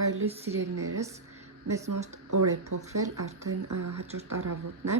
Հայլույս սիրելիներս, մեզ մոտ օր է փոխվել, արդեն հաջորդ առավոտն է,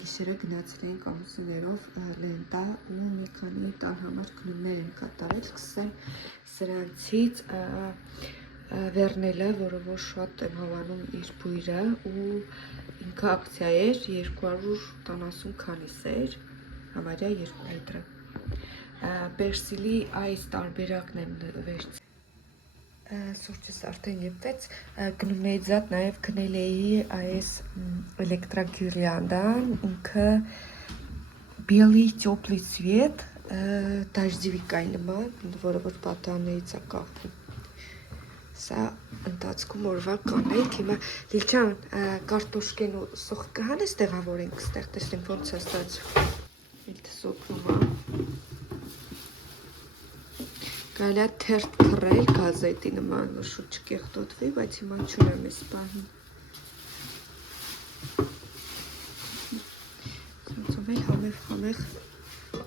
գիշերը գնացել ենք ամուսիններով լենտա ու մի քանի տան համար գնումներ են կատարել, սկսեմ սրանցից Վերնելը, որը որ շատ եմ հավանում իր բույրը ու ինքը ակցիա էր 270 քանիս էր, համարյա 2 լիտրը, Պերսիլի այս տարբերակն եմ վերցրել, Սուրճս արդեն եպտեց, գնումներից զատ նաև գնել էի այս էլեկտրագիրլիանդան, ինքը Белый теплый цвет, դաշդիվիկայի նման, որը որ պատաններից է կախվում, սա ընթացքում օրվա կանենք, հիմա Լիլչան կարտոշկեն ու սոխ կհանես տեղավորենք ստեղ, տեսնենք ոնց է ստացվում, Իլթը սոկնում է, Կարելի է թերթ քռել գազետի նման, որ շուտ չկեղտոտվի, բայց հիմա չունեմ այս պահին։ Սրանցով էլ համեղ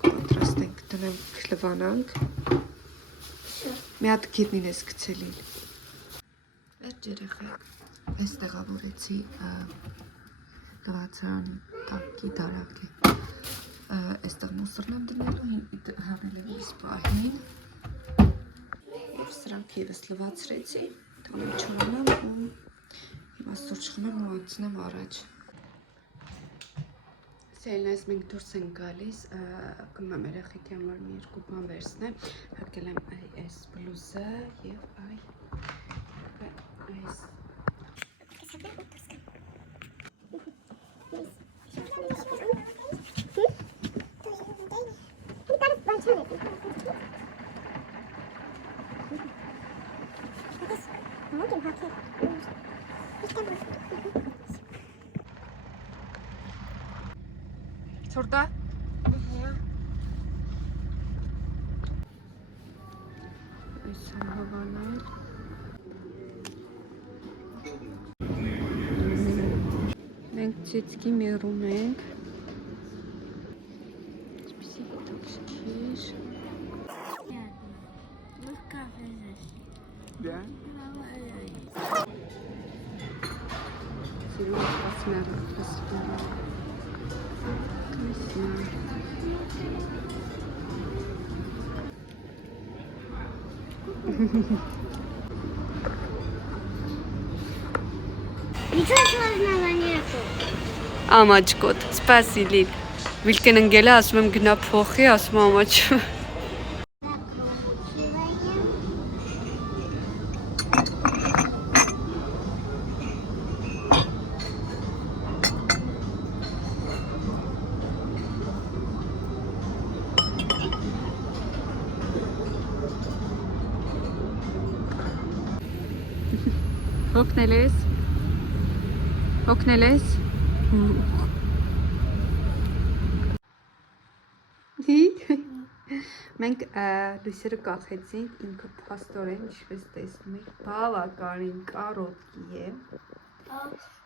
պատրաստենք, դնենք լվանանք։ Մի հատ գիտնին ես գցելին։ Վերջ երեխեք, ես տեղավորեցի լվացարանի տակի դարակի։ Այստեղ մուսորն եմ դնելու, հանել եմ այս պահին։ Սրանք եվս լվացրեցի, տանեմ չորանամ ու հիմա սուրճ խմեմ ու անցնեմ առաջ։ Սելնես մենք դուրս ենք գալիս, կնամ երեխեքի համար մի երկու բան վերցնեմ, հարկել եմ այս բլուզը և այս Սուրտա? Այս համհավանել Մենք ծիծկի մերում ենք Սպիսի գտակ շքիր Սիրում ասպաս մերը պրեսկերը Ничего сложного нету. Ամաչկոտ, սպասի լիլ Վիլկեն ընգել է, ասում եմ գնա փոխի, ասում ամաչում Հոգնել ես? Հոգնել ես? Մենք լույսերը կախեցինք, ինքը պաստորեն, ինչպես տեսնում եք, բավականին կարոտկի է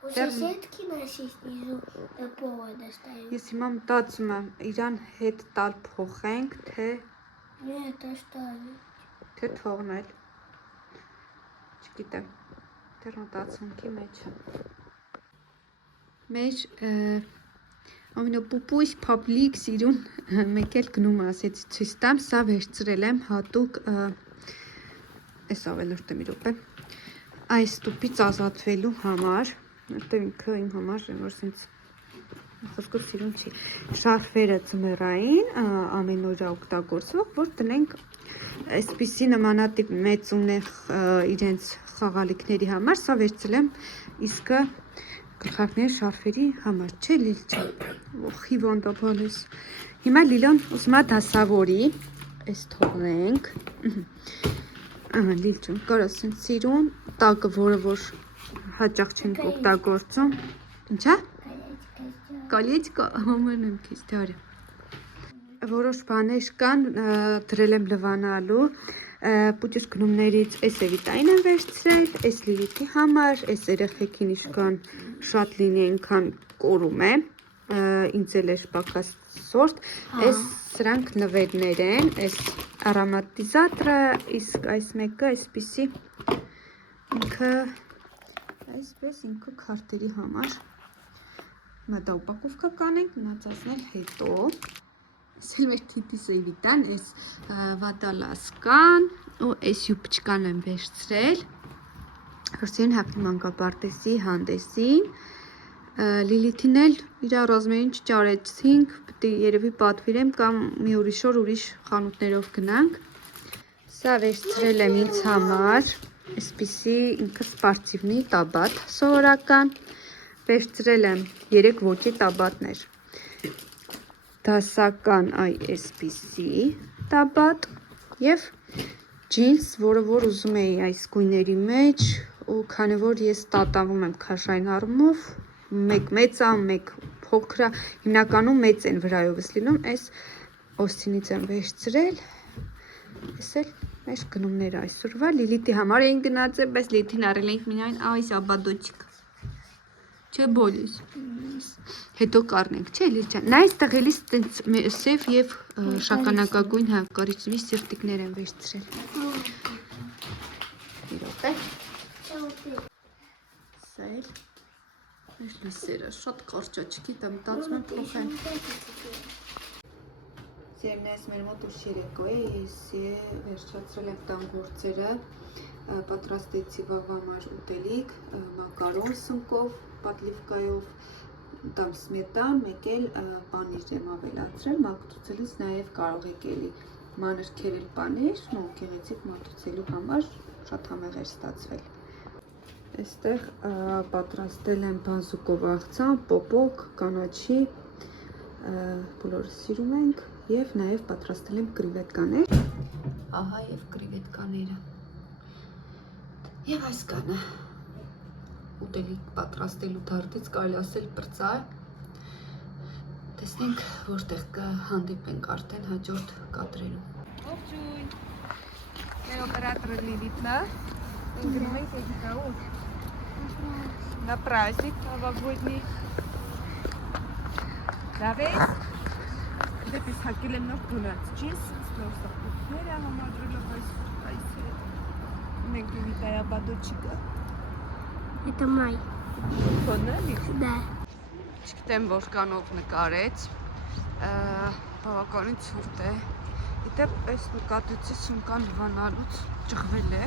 У соседки нашей снизу до пола достают. Ես հիմա մտածում եմ, իրան հետ տալ փոխենք, թե Нет, оставить. Թե թողնել Չգիտեմ, դեռ մտածունքի մեջ Մեր ամենապուպույս փաբլիկ սիրուն մեկ էլ գնում ասեցի ցույց տամ, սա վերցրել եմ հատուկ այս ավելորդ եմ իրոք այս տուպից ազատվելու համար, որտեղ ինքը իմ համար որ սենց խոսքով սիրուն չի, շարֆերը ձմեռային, ամեն օր օգտագործվող, որ տնենք այսպիսի նմանատիպ մեծ ունեղ իրենց խաղալիքների համար, սա վերցրել եմ իսկը գլխարկների շարֆերի համար, չէ Լիլչա, ոխի վանդապալ ես, հիմա Լիլոն ուզում է դասավորի, այս թողնենք, Լիլչուն, կարաս են սիրուն, տակը, որը որ հաճախ չենք օգտագործում, ինչա? Կալիեչկա, համարն եմ քեզ դարը, որոշ բաներ կան, դրել եմ լվանալու, Պուտյուս գնումներից այս էվիտային եմ վերցրել, այս լիլիթի համար, այս երեխեքին իշկան շատ լինի ենքան կորում է, ինձ էլ էր պակաս սորտ, այս սրանք նվերներ են, այս արամատիզատրը, իսկ այս մեկը այսպիսի ինքը այսպես ինքը քարտերի համար մտա ուպակովկա կանենք, մնացածն էլ հետո։ Սել մեր թիտիսը վիտան, այս վատալասկան ու այս յուպչկան եմ վերցրել։ Հրսին հապի մանկապարտեսի հանդեսին։ Լիլիթին էլ իր ռոզմերին չճարեցինք, պետք է երևի պատվիրեմ կամ մի ուրիշ օր ուրիշ խանութներով գնանք։ Սա վերցրել եմ ինձ համար, այսպիսի ինքը սպարտիվնի տաբատ սովորական, վերցրել եմ 3 ոճի տաբատներ, դասական այսպիսի տաբատ և ջինս, որը որ ուզում էի այս գույների մեջ ու քանի որ ես տատավում եմ քաշային առումով, մեկ մեծ է, մեկ փոքր է, հիմնականում մեծ են վրայովս լինում, այս Օստինից եմ վերցրել, այս էլ մեր գնումները այսօրվա, Լիլիթի համար էին գնացել, բայց Լիլիթին առել ենք մինայն այս աբադոչիկ, չէ բոլիս, հետո կարնենք, չէ Լիլիթյան, նա այստեղ էլիս սև և շականակագույն կարիճնի սիրտիկներ եմ վերցրել, իրոք է, սա էլ մեր լույսերը, շատ կարճաչքի տմտացում եմ փոխեմ, Սերմնայս մեր մոտ ուշ երեկո է, ես վերջացրել եմ տան գործերը, պատրաստեցի վաղվա համար ուտելիք, մակարոն սնկով, պատլիվկայով, տամ սմետան, մեկ էլ պանիր եմ ավելացրել, մաքրուցելիս նաև կարող եք էլի մանր քերել պանիր, գեղեցիկ մաքրուցելու համար շատ համեղ էր ստացվել։ Այստեղ պատրաստել եմ բանզուկով աղցան, պոպոկ, կանաչի, բոլորը սիրում ենք և նաև պատրաստել եմ կրիվետկաներ, ահա և կրիվետկաները, և այս կանը, ուտելիք պատրաստելու դարդից կարելի ասել պրծա, տեսնենք որտեղ կհանդիպենք արդեն հաջորդ կադրերում։ Ողջույն, մեր օպերատորը Լիլիթն է, ընգրում ենք էդիկա ուտ, նա պրազնիկ նավագույնի, լավես, դեպիս հակել եմ նոր գունած ջինս, սպրոսակուտները համադրելով այս մենք լիվիտայա բադոչիկը։ Это май. Կոնը լիվ։ Да. Չգիտեմ որքանով նկարեց, բավականին ցուրտ է, իդեպ այս նկատեցի սունկան հվանալուց ճղվել է։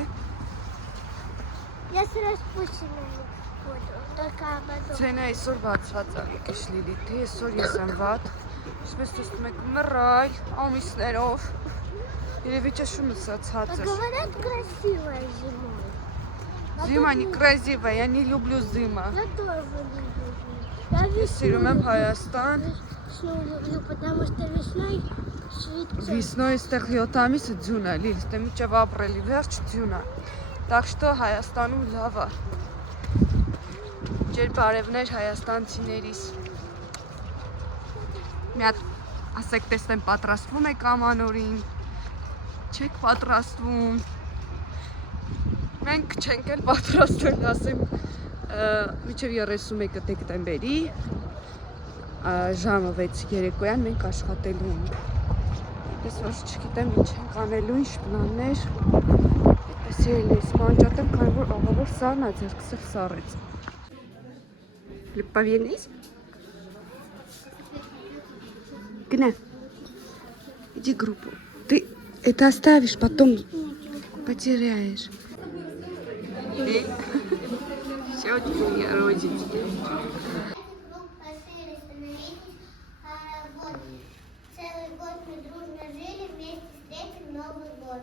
Я сразу спущена буду, только потом. Ձենը այսօր բացված է եկեշ Լիլիթի, այսօր ես եմ վատ, ինչպես տեսնում եք մռայլ, ամիսներով, երևի ճաշումը սացած էր։ Говорят, красивая зимой. Зима некрасивая, я не люблю зима։ Я тоже люблю. Я Սիրում եմ Հայաստան։ весну люблю, потому что весной цветет. Վիսնոյ այստեղ 7 ամիսը ձյուն է, Լիլ, ստե միջև ապրելի վերջ ձյուն է։ Так что Հայաստանում լավ է։ Ջեր բարևներ հայաստանցիներիս։ Մի հատ ասեք տեսնեմ պատրաստվում եք ամանորին, չեք պատրաստվում։ Մենք չենք էլ պատրաստվել, ասեմ, միջև 31 դեկտեմբերի, ժամը 6 երեկոյան մենք աշխատելու ենք։ Ես որ չգիտեմ ինչ ենք անելու, ինչ պլաններ, այդպես էլ ես մանջատեմ, քանի որ աղավոր սառն է, ձեռքս էլ սառեց։ Լպավենից։ Гна, иди группу. Ты это оставишь, потом потеряешь. Сегодня родители. Целый год мы дружно жили, вместе встретим Новый год.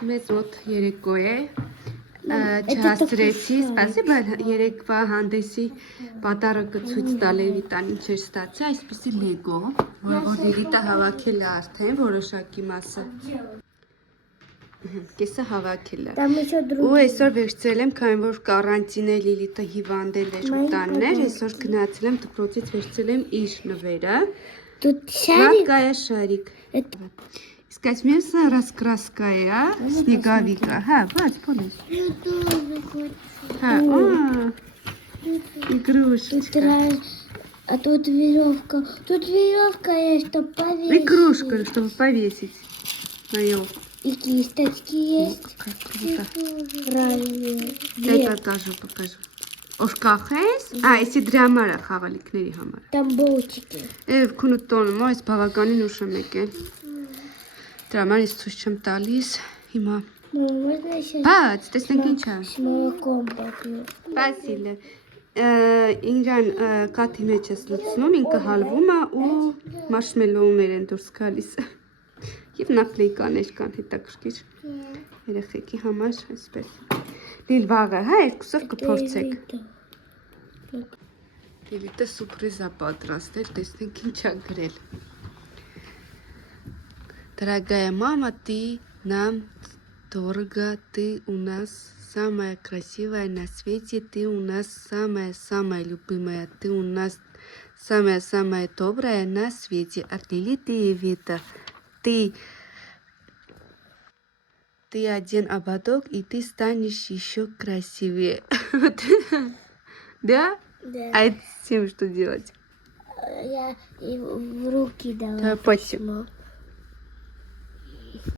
Մեզ մոտ երեկո է, չհասցրեցի, սպասիբա երեկվա հանդեսի պատարակը ցույց տալ Էվիտան ինչ էր ստացել, այսպիսի լեգո, որը որ Լիլիթը հավաքել է արդեն որոշակի մասը։ Կեսը հավաքել է։ Там еще Ու այսօր վերցրել եմ, քանի որ կարանտին է Լիլիթը հիվանդել էր ուտաններ, այսօր գնացել եմ դպրոցից վերցրել եմ իր նվերը։ Тут Сладкая шарик. Искать мясо, раскраская, снеговика. Ха, бать, полез. Я тоже хочу. Ха, игрушечка. А тут веревка. Тут веревка есть, чтобы повесить. Игрушка, чтобы повесить. Моё. И кисточки есть. Какая круто. Правильно. Дай покажу. Ошկախ ես։ Այսի դրա համար է խաղալիքների համար։ Там болтики. Քունուտ տոնում, այս բավականին ուշ եմ եկել։ Դրա համար ես ցույց չեմ տալիս։ Հիմա Мама, можно я сейчас բաց, տեսնենք ինչ է։ с молоком попью? Վասիլը ինրան կաթի մեջ ես լցնում, ինքը հալվում է ու մարշմելոուներ են դուրս գալիս։ Եվ նապլեյկաներ կան հետաքրքիր երեխեքի համար այսպես։ Լիլ վաղը, հա, երկուսով կփորձեք։ Դիվիտը սուրպրիզ է պատրաստել, տեսնենք ինչ է գրել։ Дорогая мама, ты нам дорога, ты у нас самая красивая на свете, ты у нас самая-самая любимая, ты у нас самая-самая добрая на свете. От Лили Девита. Ты один ободок, и ты станешь еще красивее. Да? Да. А с тем что делать? Я и в руки дала. Да, почему? письмо.